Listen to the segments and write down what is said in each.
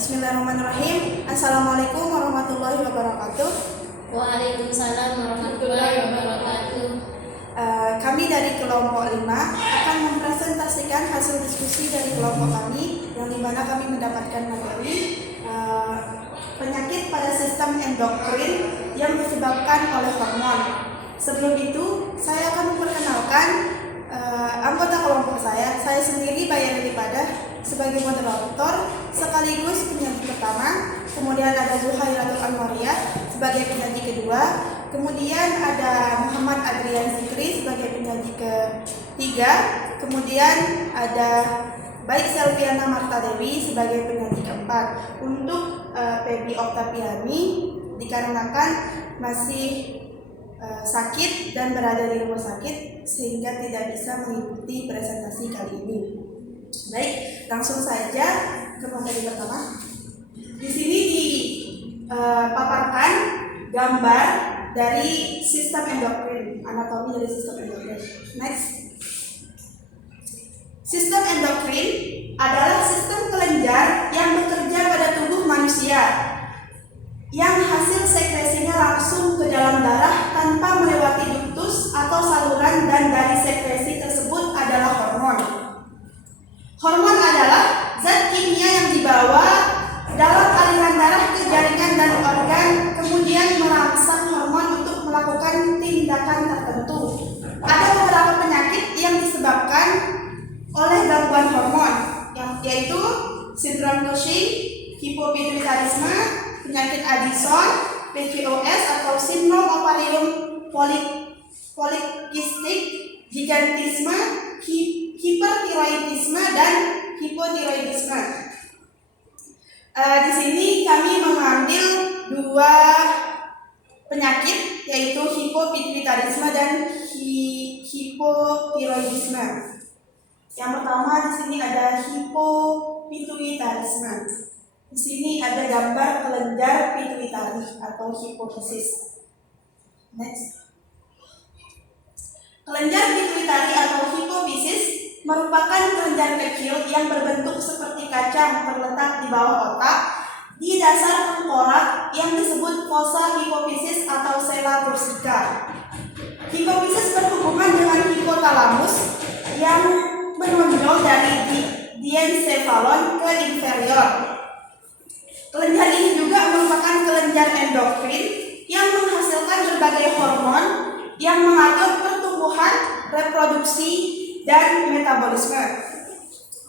Bismillahirrahmanirrahim. Assalamualaikum warahmatullahi wabarakatuh. Waalaikumsalam warahmatullahi wabarakatuh. Kami dari kelompok 5 akan mempresentasikan hasil diskusi dari kelompok kami, yang dimana kami mendapatkan materi penyakit pada sistem endokrin yang disebabkan oleh hormon. Sebelum itu, saya akan memperkenalkan anggota kelompok saya. Saya sendiri Bayani Lipada sebagai moderator sekaligus penyaji pertama. Kemudian ada Zuhairatul Anwariyah sebagai penyaji kedua. Kemudian ada Muhammad Adrian Zikri sebagai penyaji ketiga. Kemudian ada Baik Selviana Marta Dewi sebagai penyaji keempat. Untuk Pebi Oktaviani dikarenakan masih sakit dan berada di rumah sakit sehingga tidak bisa mengikuti presentasi kali ini. Baik, langsung saja ke materi pertama. Di sini dipaparkan gambar dari sistem endokrin, anatomi dari sistem endokrin. Next. Sistem endokrin adalah sistem kelenjar yang bekerja pada tubuh manusia, yang hasil sekresinya langsung ke dalam darah tanpa melewati ductus atau saluran, dan dari sekresi tersebut adalah hormon. Hormon adalah zat kimia yang dibawa dalam aliran darah ke jaringan dan organ, kemudian merangsang hormon untuk melakukan tindakan tertentu. Ada beberapa penyakit yang disebabkan oleh gangguan hormon, yaitu sindrom Cushing, hipopituitarisme, penyakit Addison, PCOS atau sindrom ovarium polikistik, gigantisme, hipertiroidisme, dan hipotiroidisme. Di sini kami mengambil dua penyakit, yaitu hipopituitarisme dan hipotiroidisme. Yang pertama di sini ada hipopituitarisme. Di sini ada gambar kelenjar pituitari atau hipofisis. Next. Kelenjar pituitari atau hipofisis merupakan kelenjar kecil yang berbentuk seperti kacang terletak di bawah otak di dasar tengkorak yang disebut fossa hipofisis atau sella turcica. Hipofisis berhubungan dengan hipotalamus yang menonjol dari diencephalon ke inferior. Kelenjar ini juga merupakan kelenjar endokrin yang menghasilkan berbagai hormon yang mengatur pertumbuhan, reproduksi, dan metabolisme.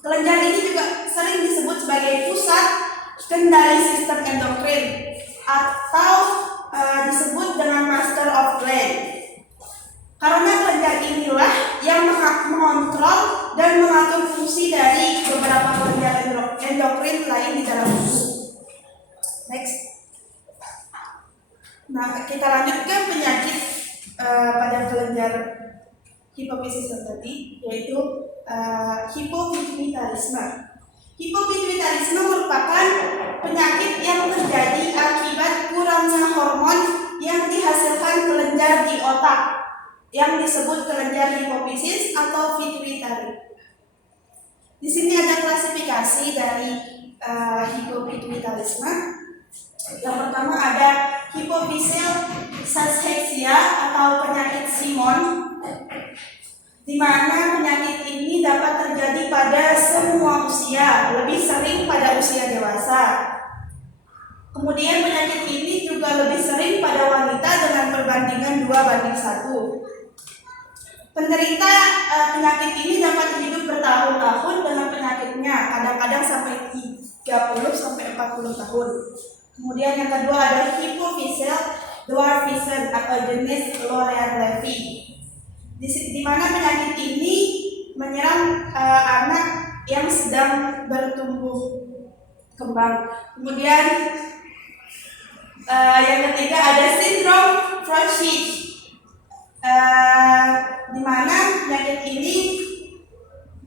Kelenjar ini juga sering disebut sebagai pusat kendali sistem endokrin atau disebut dengan master of gland. Karena kelenjar inilah yang mengontrol dan mengatur fungsi dari beberapa kelenjar endokrin lain di dalam tubuh. Next. Nah, kita lanjut ke penyakit pada kelenjar hipofisis yang tadi, yaitu hipopituitarisme. Hipopituitarisme merupakan penyakit yang terjadi akibat kurangnya hormon yang dihasilkan kelenjar di otak, yang disebut kelenjar hipofisis atau pituitari. Di sini ada klasifikasi dari hipopituitarisme. Yang pertama ada hipofisial cachexia atau penyakit Simon, di mana penyakit ini dapat terjadi pada semua usia, lebih sering pada usia dewasa. Kemudian penyakit ini juga lebih sering pada wanita dengan perbandingan 2:1. Penderita penyakit ini dapat hidup bertahun-tahun dengan penyakitnya, kadang-kadang sampai 30-40 tahun. Kemudian yang kedua ada hipofisial dwarfism atau jenis Lorean-Levy, di mana penyakit ini menyerang anak yang sedang bertumbuh kembang. Kemudian yang ketiga ada sindrom Froehlich, di mana penyakit ini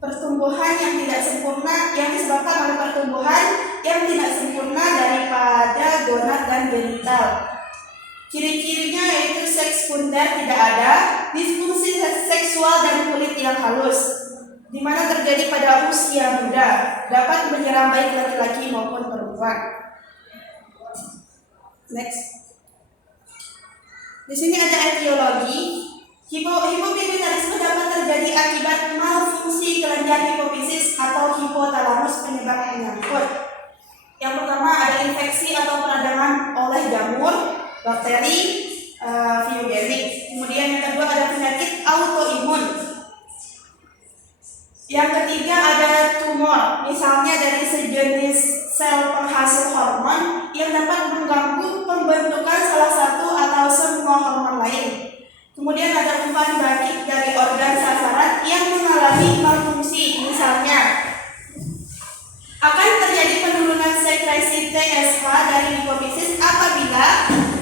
pertumbuhan yang tidak sempurna, yang disebabkan oleh pertumbuhan yang tidak sempurna daripada gonad dan genital. Ciri-cirinya yaitu seks bundar tidak ada, disfungsi seksual dan kulit yang halus. di mana terjadi pada usia muda, dapat menyerang baik laki-laki maupun perempuan. Next. Di sini ada etiologi. Hipopituitarisme dapat terjadi akibat malfungsi kelenjar hipofisis atau hipotalamus penyebab penyangkut. Yang pertama ada infeksi atau peradangan oleh jamur, bakteri, pyogenik. Kemudian yang kedua ada penyakit autoimun. Yang ketiga ada tumor, misalnya dari sejenis sel penghasil hormon yang dapat mengganggu pembentukan salah satu atau semua hormon lain. Kemudian ada umpan balik dari organ sasaran yang mengalami malfungsi, misalnya akan terjadi penurunan sekresi TSH dari hipofisis apabila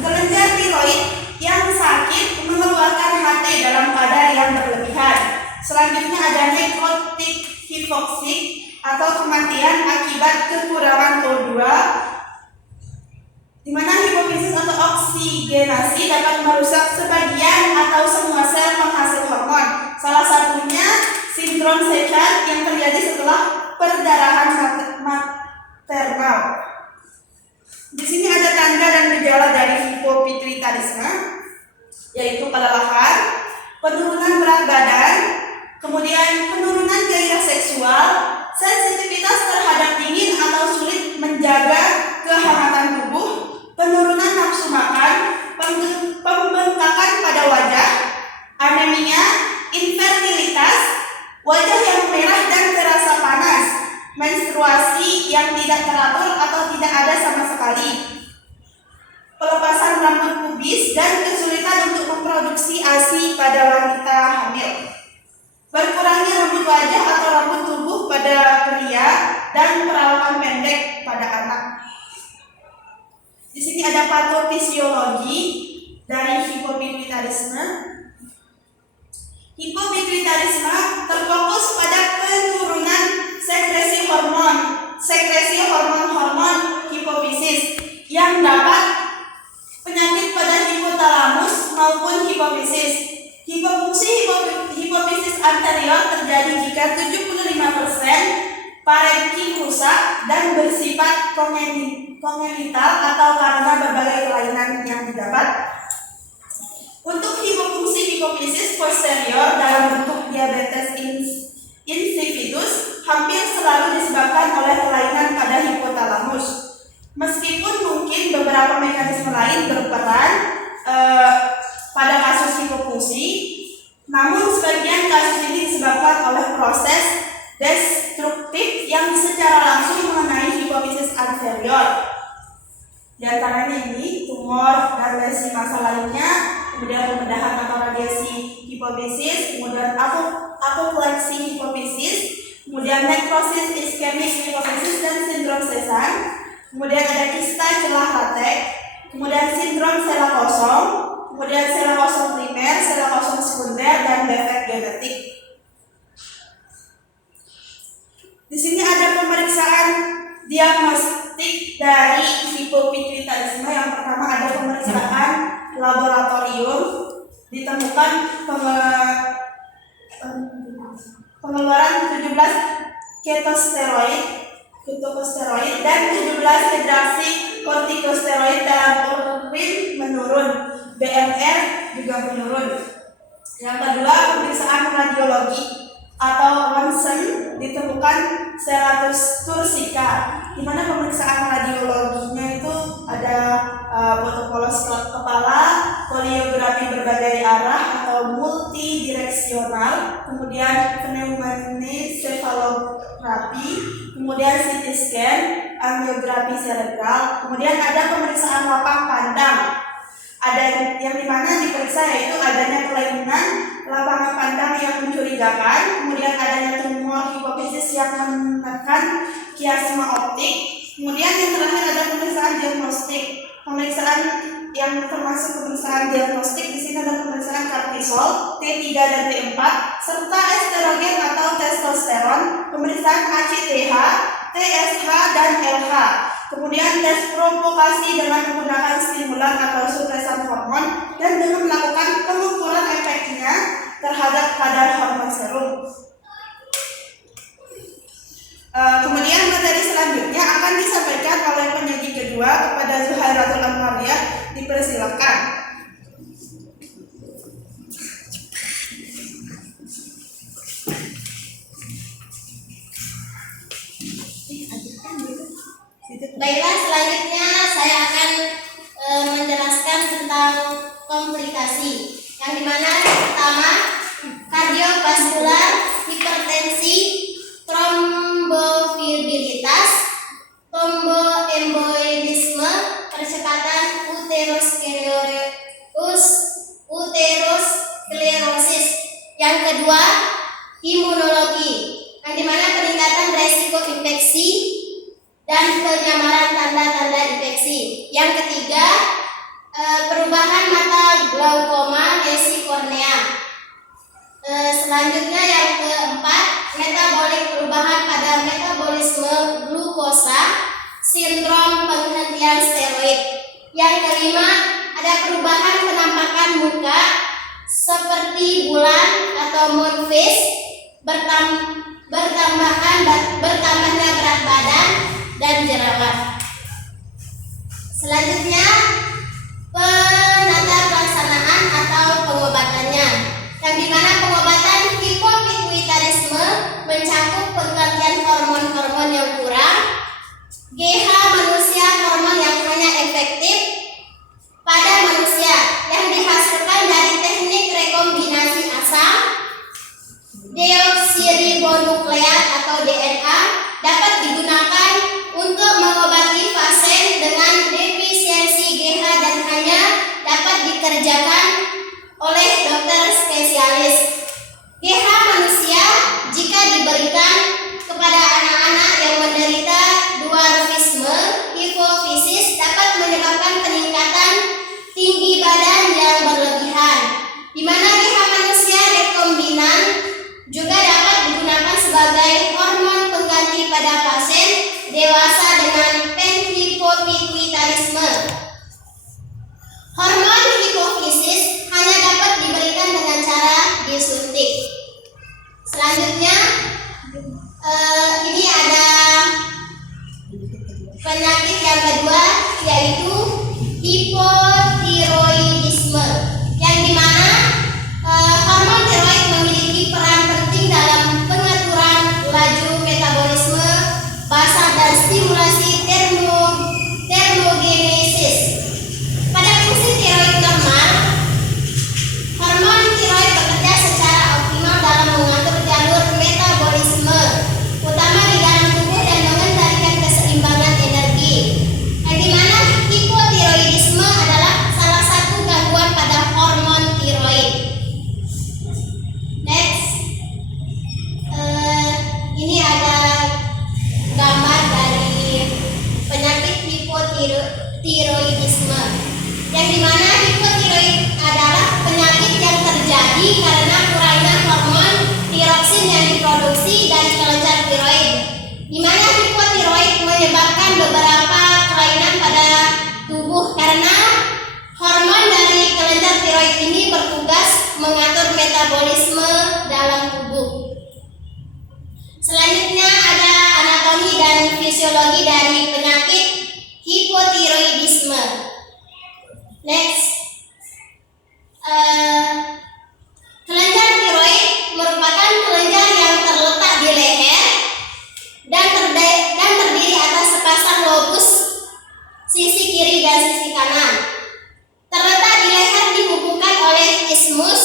kelenjar tiroid yang sakit mengeluarkan HT dalam kadar yang berlebihan. Selanjutnya ada nekrotik hipoksik atau kematian akibat kekurangan O2, di mana hipofisis atau oksigenasi dapat merusak sebagian atau semua sel penghasil hormon. Salah satunya sindrom Sechard yang terjadi setelah perdarahan maternal. Di sini ada tanda dan gejala dari hipopituitarisme, yaitu kelelahan, penurunan berat badan, kemudian penurunan gairah seksual, sensitivitas terhadap dingin atau sulit menjaga kehangatan tubuh, penurunan nafsu makan, pembengkakan pada wajah, anemia, infertilitas, wajah yang merah dan terasa panas, menstruasi yang tidak teratur atau tidak ada sama sekali, pelepasan rambut pubis dan kesulitan untuk memproduksi ASI pada wanita hamil, berkurangnya rambut wajah atau rambut tubuh pada pria, dan perawakan pendek pada anak. Di sini ada patofisiologi dari hipopituitarisme. Hipopituitarisme terfokus pada penurunan sekresi hormon hipofisis yang dapat penyakit pada hipotalamus maupun hipofisis. Hipofungsi hipofisis anterior terjadi jika 75% parenkim rusak dan bersifat kongenital atau karena berbagai kelainan yang didapat. Untuk hipofungsi hipofisis posterior dalam bentuk diabetes insipidus hampir selalu disebabkan oleh kelainan pada hipotalamus. Meskipun mungkin beberapa mekanisme lain berperan pada kasus hipofungsi, namun sebagian kasus ini disebabkan oleh proses destruktif yang secara langsung mengenai hipofisis anterior. Di antaranya ini tumor dan lesi massa lainnya, kemudian pembedahan atau radiasi hipofisis, kemudian apopleksi hipofisis, kemudian nekrosis iskemik hipofisis dan sindrom Sesar, kemudian ada kista celah latek, kemudian sindrom sela kosong, kemudian sela kosong primer, sela kosong sekunder, dan defek genetik. Di sini ada pemeriksaan diagnostik dari hipopituitarisme. Yang pertama ada pemeriksaan laboratorium, ditemukan pengeluaran 17 ketosteroid dan 17 hidraksi kortikosteroid dalam urin menurun, BMR juga menurun. Yang kedua pemeriksaan radiologi atau ronsen, ditemukan Ceratus tursika, di mana pemeriksaan radiologinya itu ada fotopolos kepala, poliografi berbagai arah atau multidireksional, kemudian pneumoencephalografi, kemudian CT scan, angiografi cerebral, kemudian ada pemeriksaan lapang pandang. Ada yang dimana diperiksa yaitu adanya kelainan lapangan pandang yang mencurigakan, kemudian adanya tumor hipofisis yang menekan kiasma optik, kemudian yang terakhir ada pemeriksaan diagnostik. Pemeriksaan yang termasuk pemeriksaan diagnostik di sini ada pemeriksaan kortisol T3 dan T4 serta estrogen atau testosteron, pemeriksaan ACTH, TSH dan LH. Kemudian tes provokasi dengan menggunakan stimulan atau supresan hormon dan dengan melakukan pengukuran efeknya terhadap kadar hormon serum. Kemudian materi selanjutnya akan disampaikan oleh penyaji kedua kepada Zuhairatul Anwariyah. Dipersilakan. Baiklah, selanjutnya saya akan menjelaskan tentang komplikasi. Yang dimana yang pertama kardiovaskular, hipertensi, trombofibrilitas, tromboembolisme, percepatan uterosklerosis. Yang kedua imunologi, yang dimana peningkatan resiko infeksi dan penyamaran tanda-tanda infeksi. Yang ketiga, perubahan mata glaukoma, lesi kornea. Selanjutnya yang keempat, metabolik, perubahan pada metabolisme glukosa, sindrom penghentian steroid. Yang kelima, ada perubahan penampakan muka seperti bulan atau moon face, bertambahnya berat badan dan jerawat. Selanjutnya penata pelaksanaan atau pengobatannya, yang dimana pengobatan hipopituitarisme mencakup penggantian hormon-hormon yang kurang, GH manusia, hormon yang hanya efektif pada manusia yang dihasilkan dari teknik rekombinasi asam deoksiribonukleat atau DNA, dapat digunakan untuk mengobati pasien dengan defisiensi GH dan hanya dapat dikerjakan oleh dokter spesialis. GH manusia jika diberikan kepada anak-anak yang menderita dwarfisme hipofisis dapat menyebabkan peningkatan tinggi badan yang berlebihan, di mana GH manusia rekombinan juga dapat digunakan sebagai hormon pengganti pada pasien dewasa dengan panhipopituitarisme. Hormon hipofisis hanya dapat diberikan dengan cara disuntik. Selanjutnya, ini ada penyakit yang kedua, yaitu hipotiroidisme, yang dimana hormon tiroid memiliki peran penting dalam pengaturan laju metabolisme basal dan stimulasi termogenesis. Pada fungsi tiroid normal, hormon tiroid bekerja secara optimal dalam mengatur jalur metabolisme, utama di dalam tubuh dan mengendalikan keseimbangan energi. Yang dimana hipotiroidisme adalah salah satu gangguan pada hormon tiroid. Next, ini ada gambar dari penyakit hipotiroidisme, yang dimana hipotiroid adalah penyakit yang terjadi karena kurangnya hormon tiroksin yang diproduksi dari kelenjar tiroid, di mana hipotiroid menyebabkan beberapa kelainan pada tubuh karena hormon dari kelenjar tiroid ini bertugas mengatur metabolisme dalam tubuh. Selanjutnya ada anatomi dan fisiologi dari penyakit hipotiroidisme. Next, kelenjar tiroid merupakan kelenjar yang terletak di leher dan terdiri atas sepasang lobus sisi kiri dan sisi kanan. Terletak di leher dihubungkan oleh isthmus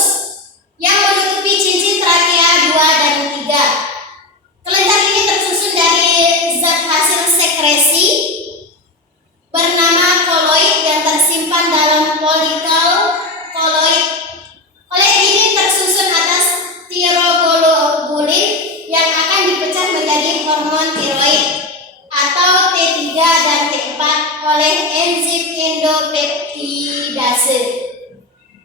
yang menutupi cincin trakea 2 dan 3. Kelenjar ini tersusun dari zat hasil sekresi bernama koloid yang tersimpan dalam folikel koloid. Koloid ini tersusun atas tiroglobulin yang akan dipecah menjadi hormon tiroid atau T3 dan T4 oleh enzim endopeptidase.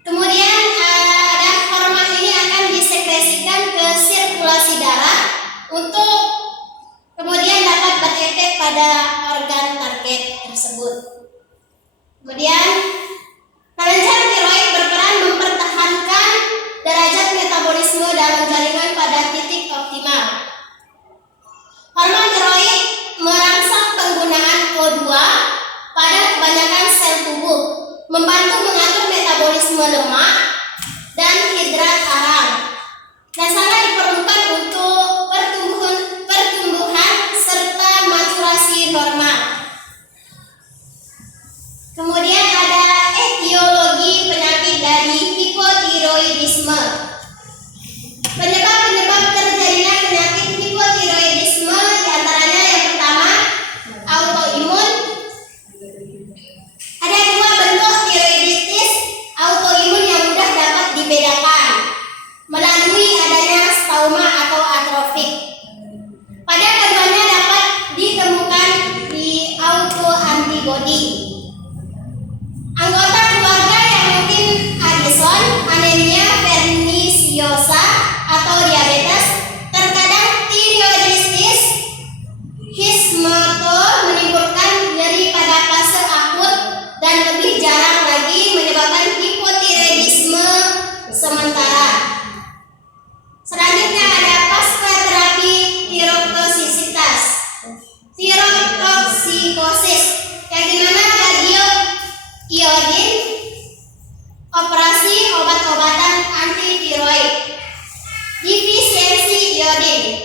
Kemudian ada hormon ini akan disekresikan ke sirkulasi darah untuk kemudian dapat berefek pada organ target tersebut. Kemudian kelenjar tiroid berperan mempertahankan derajat metabolisme dalam jaringan pada titik optimal. Hormon lemak dan hidrat arang, dan sangat diperlukan untuk pertumbuhan serta maturasi normal. Kemudian ada etiologi penyakit dari hipotiroidisme. Penyebab-penyebab terjadinya penyakit hipotiroidisme diantaranya yang pertama autoimun. Ada dua bentuk tiroiditis autoimun yang mudah dapat dibedakan melalui adanya stoma atau atrofik. Pada keduanya dapat ditemukan di autoantibody. Anggota keluarga yang mungkin Addison, anemia perniciosa atau diabetes, terkadang tiroidistis Hashimoto menimbulkan nyeri pada fase akut dan lebih jarang lagi menyebabkan hipotiroidisme sementara. Selanjutnya ada pasca terapi tirotoksisitas, tirotoksikosis, yang dimana radio iodin, operasi obat-obatan anti tiroid, defisiensi iodin,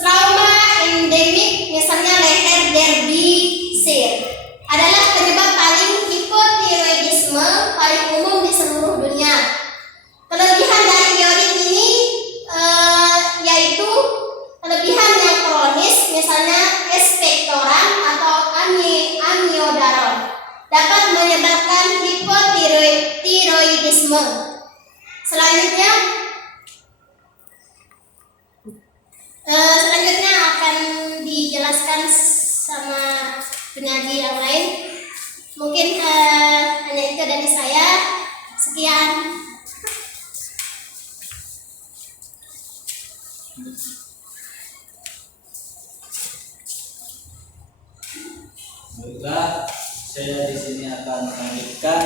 trauma endemik misalnya leher Derbyshire adalah penyebab paling hipotiroidisme paling umum di seluruh dunia. Kelebihan dari iodin ini yaitu kelebihan yang kronis, misalnya expectorant atau amiodaron, dapat menyebabkan hipotiroidisme. Selanjutnya akan dijelaskan sama penyaji yang lain. Mungkin hanya itu dari saya. Sekian. Baiklah, saya di sini akan melanjutkan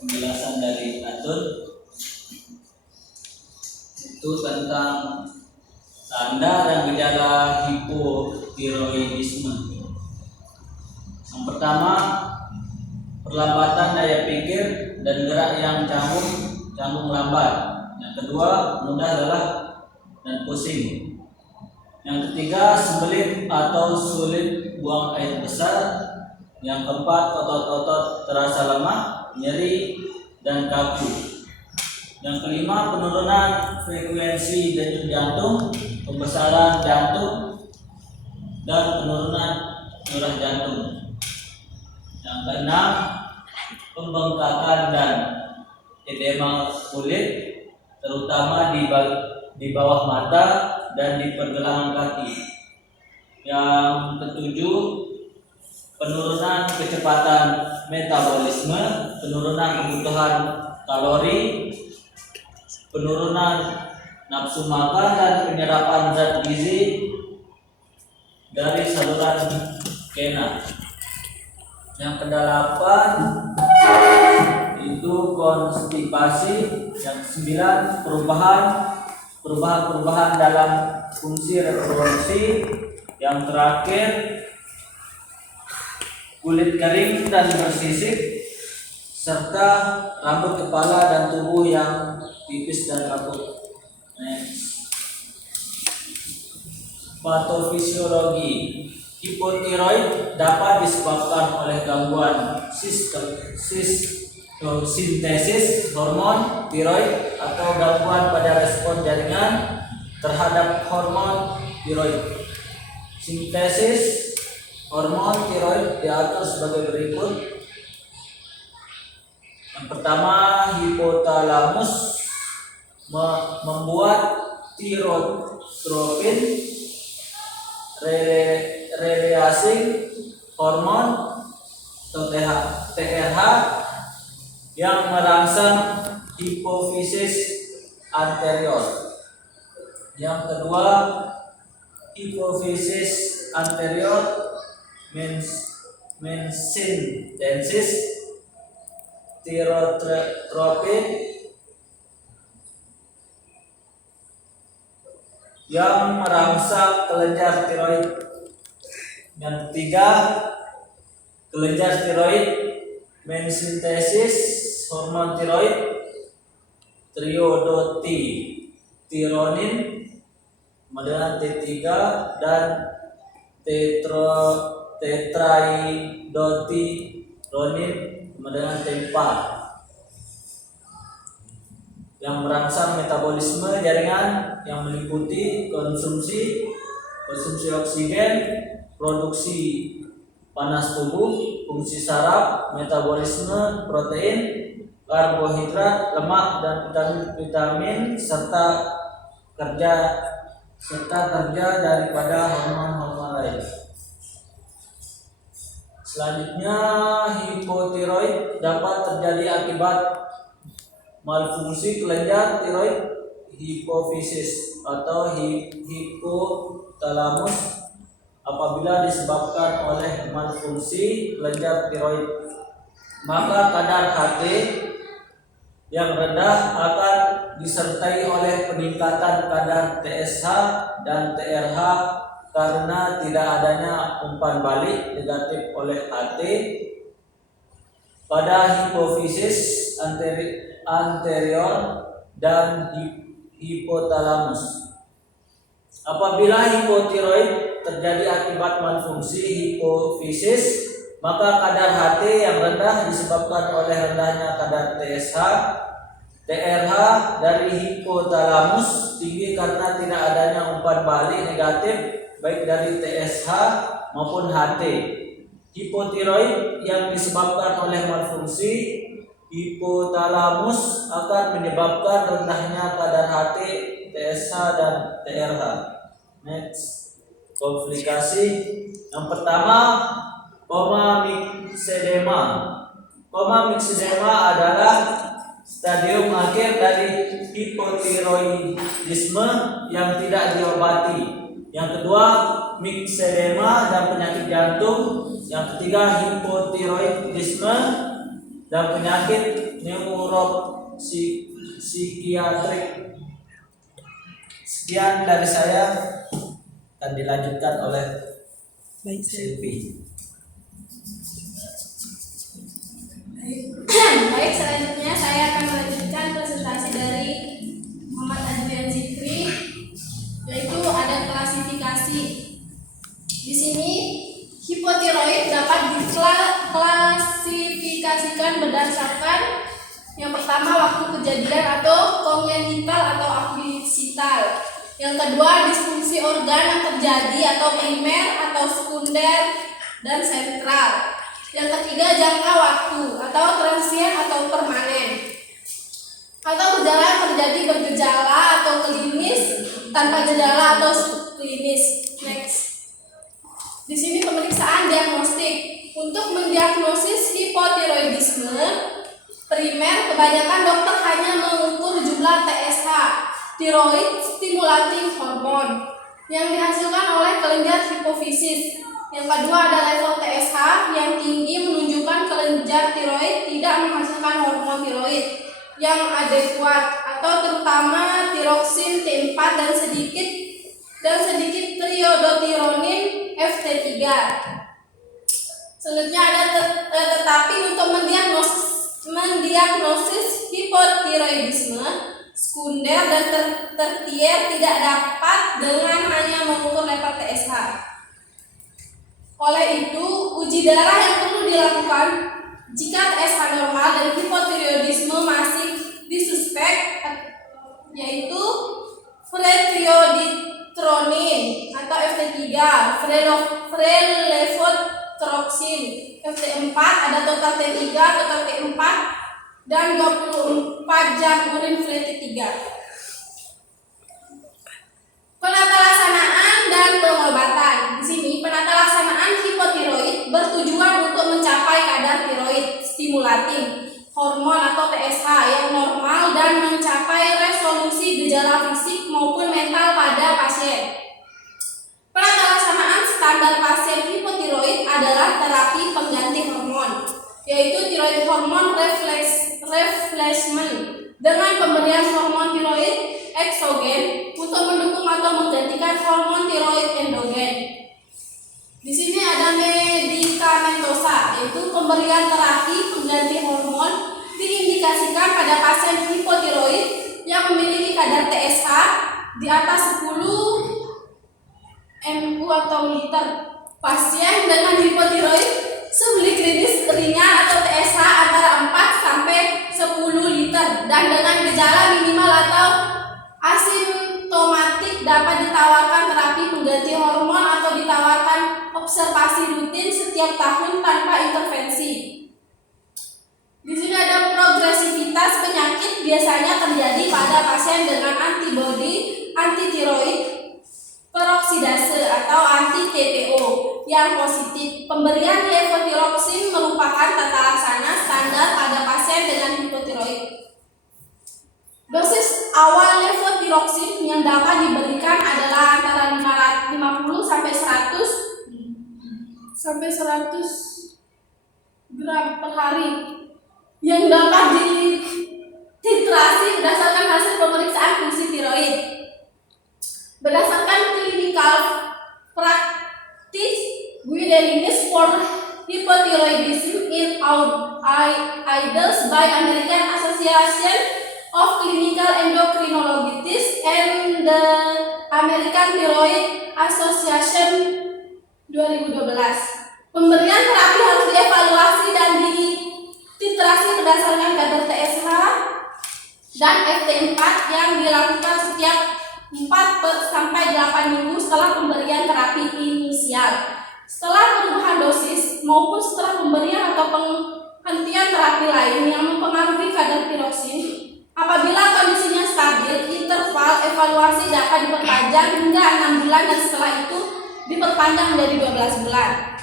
penjelasan dari Atun itu tentang tanda dan gejala hipotiroidisme. Yang pertama, perlambatan daya pikir dan gerak yang canggung lambat. Yang kedua, mudah lelah dan pusing. Yang ketiga, sembelit atau sulit buang air besar. Yang keempat, otot-otot terasa lemah, nyeri, dan kaku. Yang kelima, penurunan frekuensi denyut jantung, pembesaran jantung, dan penurunan curah jantung. Yang keenam, pembengkakan dan edema kulit, terutama di bawah mata dan di pergelangan kaki. Yang ketujuh, penurunan kecepatan metabolisme, penurunan kebutuhan kalori, penurunan nafsu makan dan penyerapan zat gizi dari saluran kena. Yang kedelapan itu konstipasi. Yang sembilan, perubahan dalam fungsi reproduksi. Yang terakhir, kulit kering dan bersisik, serta rambut kepala dan tubuh yang tipis dan kaku. Patofisiologi hipotiroid dapat disebabkan oleh gangguan sintesis hormon tiroid atau gangguan pada respon jaringan terhadap hormon tiroid. Sintesis hormon tiroid diatur sebagai berikut. Yang pertama, hipotalamus membuat tirotropin releasing hormon atau TRH yang merangsang hipofisis anterior. Yang kedua, hipofisis anterior mensintesis tirotropin yang merangsang kelenjar tiroid. Yang ketiga, kelenjar tiroid mensintesis hormon tiroid, triodotironin dengan T3 dan tetraidotironin dengan T4 yang merangsang metabolisme jaringan yang meliputi konsumsi oksigen, produksi panas tubuh, fungsi saraf, metabolisme protein, karbohidrat, lemak, dan vitamin serta kerja daripada hormon-hormon lain. Selanjutnya, hipotiroid dapat terjadi akibat malfungsi kelenjar tiroid, hipofisis atau hipotalamus apabila disebabkan oleh malfungsi kelenjar tiroid, maka kadar HT yang rendah akan disertai oleh peningkatan kadar TSH dan TRH karena tidak adanya umpan balik negatif oleh HT pada hipofisis anterior dan hipotalamus. Apabila hipotiroid terjadi akibat malfungsi hipofisis, maka kadar HT yang rendah disebabkan oleh rendahnya kadar TSH, TRH dari hipotalamus tinggi karena tidak adanya umpan balik negatif baik dari TSH maupun HT. Hipotiroid yang disebabkan oleh malfungsi hipotalamus akan menyebabkan rendahnya kadar HT, TSH dan TRH. Next, komplikasi yang pertama, koma myxedema. Koma myxedema adalah stadium akhir dari hipotiroidisme yang tidak diobati. Yang kedua, myxedema dan penyakit jantung. Yang ketiga, hipotiroidisme dan penyakit neuropsikiatrik. Sekian dari saya, akan dilanjutkan oleh Silvi. Baik, selanjutnya saya akan melanjutkan presentasi dari Muhammad Adrian Zikri, yaitu ada klasifikasi. Di sini hipotiroid dapat diklasifikasikan berdasarkan yang pertama waktu kejadian atau kongenital atau akuisital. Yang kedua disfungsi organ yang terjadi atau primer atau sekunder dan sentral. Yang ketiga jangka waktu atau transien atau permanen. Atau gejala terjadi bergejala atau klinis, tanpa gejala atau subklinis. Next. Di sini pemeriksaan diagnostik. Untuk mendiagnosis hipotiroidisme primer, kebanyakan dokter hanya mengukur jumlah TSH, tiroid stimulating hormone, yang dihasilkan oleh kelenjar hipofisis. Yang kedua ada level TSH yang tinggi menunjukkan kelenjar tiroid tidak menghasilkan hormon tiroid yang adekuat atau terutama tiroksin T4 dan sedikit triodotironin FT3. Selanjutnya ada tetapi untuk mendiagnosis hipotiroidisme sekunder dan tertier tidak dapat dengan hanya mengukur level TSH. Oleh itu, uji darah yang perlu dilakukan jika TSH normal dan hipotiroidisme masih disuspek, yaitu fretrioditronin atau FT3, frelevotroksin, FT4, ada total T3, total T4, dan 24 jam urin FT3. Penata laksanaan dan pengobatan. Di sini penata laksanaan hipotiroid bertujuan untuk mencapai kadar tiroid stimulating hormon atau TSH yang normal dan mencapai resolusi gejala fisik maupun mental pada pasien. Penata laksanaan standar pasien hipotiroid adalah terapi pengganti hormon, yaitu tiroid hormon replacement dengan pemberian hormon tiroid eksogen untuk mendukung atau menggantikan hormon tiroid endogen. Di sini ada medikamentosa, yaitu pemberian terapi pengganti hormon diindikasikan diindikasikan pada pasien hipotiroid yang memiliki kadar TSH di atas 10 mU atau liter. Pasien dengan hipotiroid subklinis ringan atau TSH antara 4 sampai 10 liter dan dengan gejala minimal atau asimptomatik dapat ditawarkan terapi pengganti hormon atau ditawarkan observasi rutin setiap tahun tanpa intervensi. Di sini ada progresivitas penyakit biasanya terjadi pada pasien dengan antibodi antitiroid peroksidase atau anti-TPO yang positif. Pemberian levotiroxin merupakan tata laksana standar pada pasien dengan hipotiroid. Dosis awal levotiroxin yang dapat diberikan adalah antara 50 sampai 100 gram per hari yang dapat dititrasi berdasarkan hasil pemeriksaan fungsi tiroid. Berdasarkan clinical practice guidelines for hypothyroidism in adults by American Association of Clinical Endocrinologists and the American Thyroid Association 2012. Pemberian terapi harus dievaluasi dan dititrasi berdasarkan kadar TSH dan FT4 yang dilakukan setiap 4 sampai 8 minggu setelah pemberian terapi inisial. Setelah perubahan dosis maupun setelah pemberian atau penghentian terapi lain yang mempengaruhi kadar tiroksin, apabila kondisinya stabil, interval evaluasi dapat diperpanjang hingga 6 bulan dan setelah itu diperpanjang menjadi 12 bulan.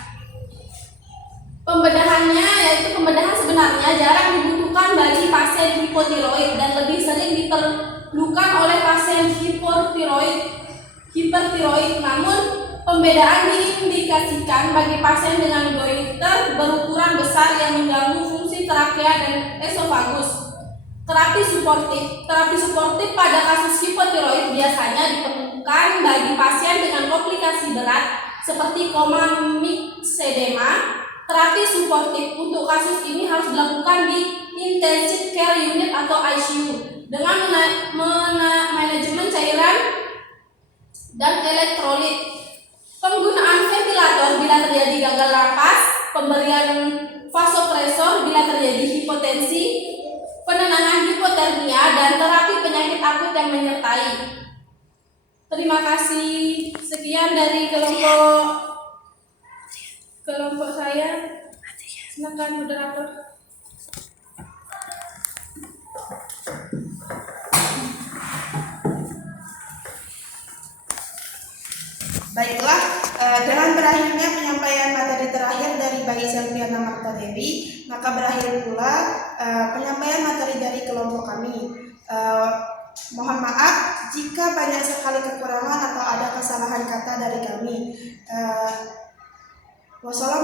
Pembedahannya yaitu pembedahan sebenarnya jarang dibutuhkan bagi pasien hipotiroid dan lebih sering diperlukan oleh pasien hipertiroid. Namun pembedaan diindikasikan bagi pasien dengan goiter berukuran besar yang mengganggu fungsi trakea dan esofagus. Terapi suportif pada kasus hipotiroid biasanya diperlukan bagi pasien dengan komplikasi berat seperti koma myxedema. Terapi suportif untuk kasus ini harus dilakukan di intensive care unit atau ICU dengan manajemen cairan dan elektrolit. Penggunaan ventilator bila terjadi gagal napas, pemberian vasopresor bila terjadi hipotensi, penenangan hipotermia, dan terapi penyakit akut yang menyertai. Terima kasih. Sekian dari kelompok saya. Silakan moderator. Baiklah, dengan berakhirnya penyampaian materi terakhir dari Bayi Selviana Marta Dewi, maka berakhir pula penyampaian materi dari kelompok kami. Mohon maaf jika banyak sekali kekurangan atau ada kesalahan kata dari kami. Wassalamualaikum